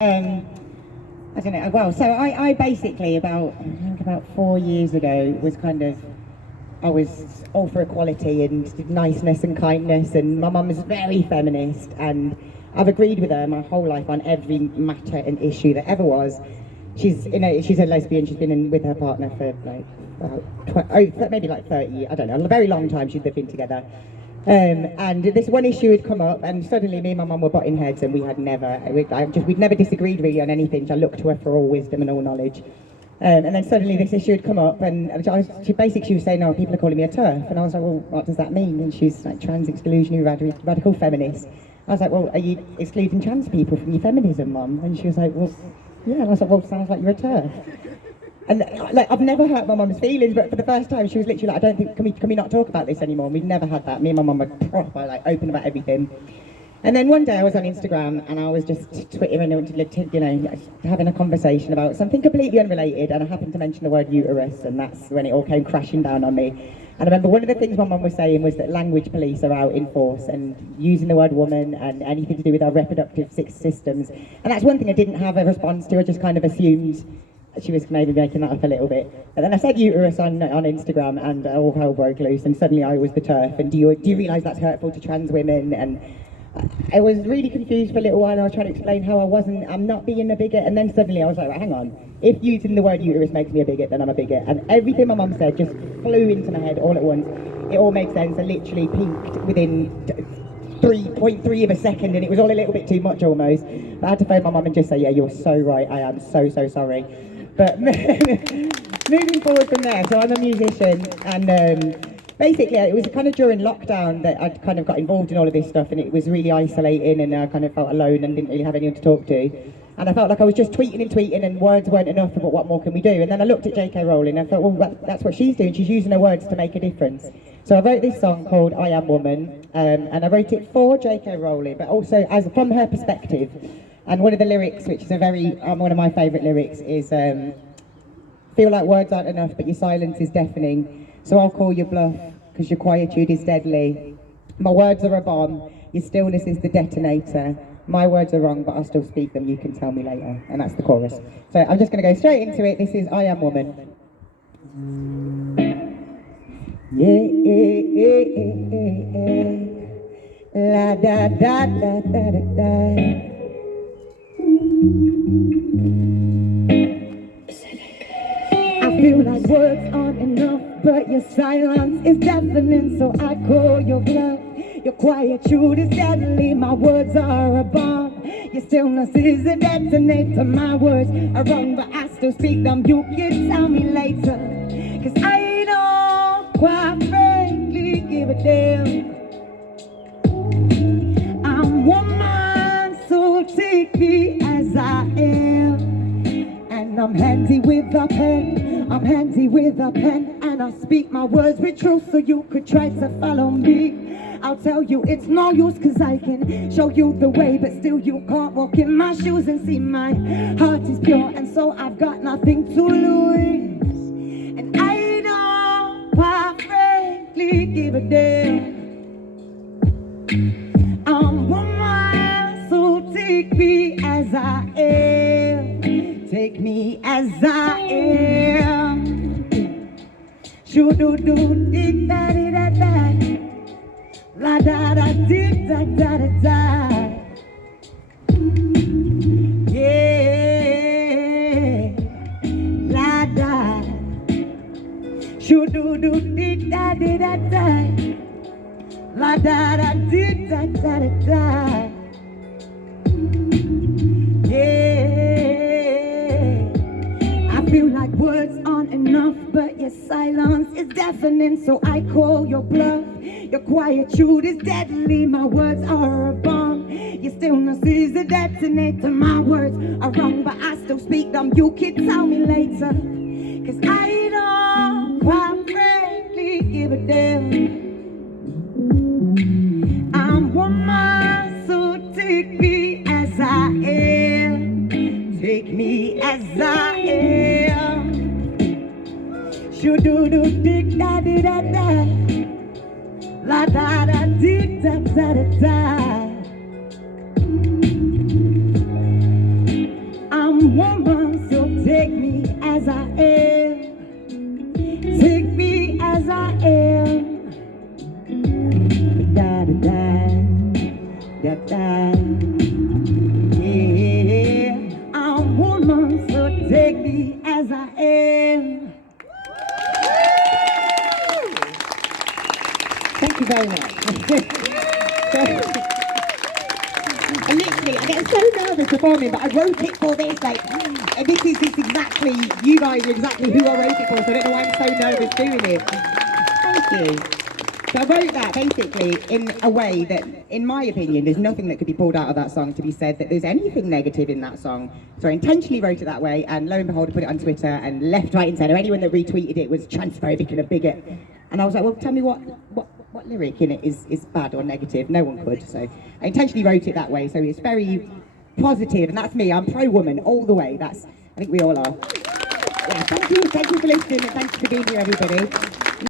I don't know. Well, so I basically I think about 4 years ago was I was all for equality and niceness and kindness, and my mum is very feminist, and I've agreed with her my whole life on every matter and issue that ever was. She's a lesbian. She's been with her partner for maybe like 30 years. I don't know, a very long time they've been together. And this one issue had come up, and suddenly me and my mum were butting heads, and we'd never disagreed really on anything. So I looked to her for all wisdom and all knowledge. And then suddenly this issue had come up, and she was saying, "No, people are calling me a TERF," and I was like, "Well, what does that mean?" And she's like, "Trans exclusionary radical feminist." I was like, "Well, are you excluding trans people from your feminism, Mum?" And she was like, "Well, yeah." And I was like, "Well, sounds like you're a TERF." And like, I've never hurt my mum's feelings, but for the first time she was literally like, "I don't think, can we not talk about this anymore?" And we'd never had that. Me and my mum were proper, like, open about everything. And then one day I was on Instagram and I was just twittering, having a conversation about something completely unrelated, and I happened to mention the word uterus, and that's when it all came crashing down on me. And I remember one of the things my mum was saying was that language police are out in force and using the word woman and anything to do with our reproductive systems. And that's one thing I didn't have a response to. I just kind of assumed she was maybe making that up a little bit. But then I said uterus on Instagram, and all hell broke loose, and suddenly I was the TERF. And do you realise that's hurtful to trans women? And I was really confused for a little while. I was trying to explain how I'm not being a bigot, and then suddenly I was like, hang on, if using the word uterus makes me a bigot, then I'm a bigot. And everything my mum said just flew into my head all at once. It all made sense. I literally peaked within 3.3 of a second, and it was all a little bit too much almost. But I had to phone my mum and just say, "Yeah, you're so right, I am so sorry." But moving forward from there, so I'm a musician, and basically it was kind of during lockdown that I kind of got involved in all of this stuff, and it was really isolating, and I kind of felt alone and didn't really have anyone to talk to. And I felt like I was just tweeting, and words weren't enough, but what more can we do? And then I looked at J.K. Rowling and I thought, well, that's what she's doing. She's using her words to make a difference. So I wrote this song called I Am Woman, and I wrote it for J.K. Rowling, but also from her perspective. And one of the lyrics, which is one of my favourite lyrics, is feel like words aren't enough, but your silence is deafening. So I'll call your bluff, because your quietude is deadly. My words are a bomb, your stillness is the detonator. My words are wrong, but I'll still speak them, you can tell me later. And that's the chorus. So I'm just going to go straight into it. This is I Am Woman. La da da da da da da. I feel like words aren't enough, but your silence is deafening, so I call your bluff. Your quietude is deadly, my words are a bomb. Your stillness is a detonator, my words are wrong, but I still speak them, you can tell me later. Cause I don't quite frankly give a damn. I'm woman, so take me as I am. And I'm handy with a pen, and I speak my words with truth, so you could try to follow me. I'll tell you it's no use, cause I can show you the way, but still you can't walk in my shoes and see my heart is pure, and so I've got nothing to lose. And I don't quite frankly give a damn. I'm woman, so take me as I am. Take me as I am. Shoo-doo-doo-dee-da-dee-da-da. La-da-da-dee-da-da-da-da. Yeah. La-da. Shoo-doo-doo-dee-da-dee-da-da. La-da-da-dee-da-da-da-da. I feel like words aren't enough, but your silence is deafening, so I call your bluff. Your quietude is deadly, my words are a bomb. Your stillness is a detonator, my words are wrong, but I still speak them, you can tell me later. Cause I don't quite frankly give a damn. I'm woman, so take me as I am. Take me as I am. Shoo-doo-doo-dee-da-dee-da-da. La-da-da-dee-da-da-da-da. very much. I literally, I get so nervous performing, but I wrote it for this. Like, this is exactly, you guys are exactly who I wrote it for, so I don't know why I'm so nervous doing it. Thank you. So I wrote that basically in a way that, in my opinion, there's nothing that could be pulled out of that song to be said that there's anything negative in that song. So I intentionally wrote it that way, and lo and behold, I put it on Twitter, and left, right, and centre, anyone that retweeted it was transphobic and a bigot. And I was like, well, tell me what lyric in it is bad or negative. No one could. So I intentionally wrote it that way. So it's very positive, and that's me. I'm pro-woman all the way. I think we all are. Yeah, thank you for listening, and thank you for being here, everybody.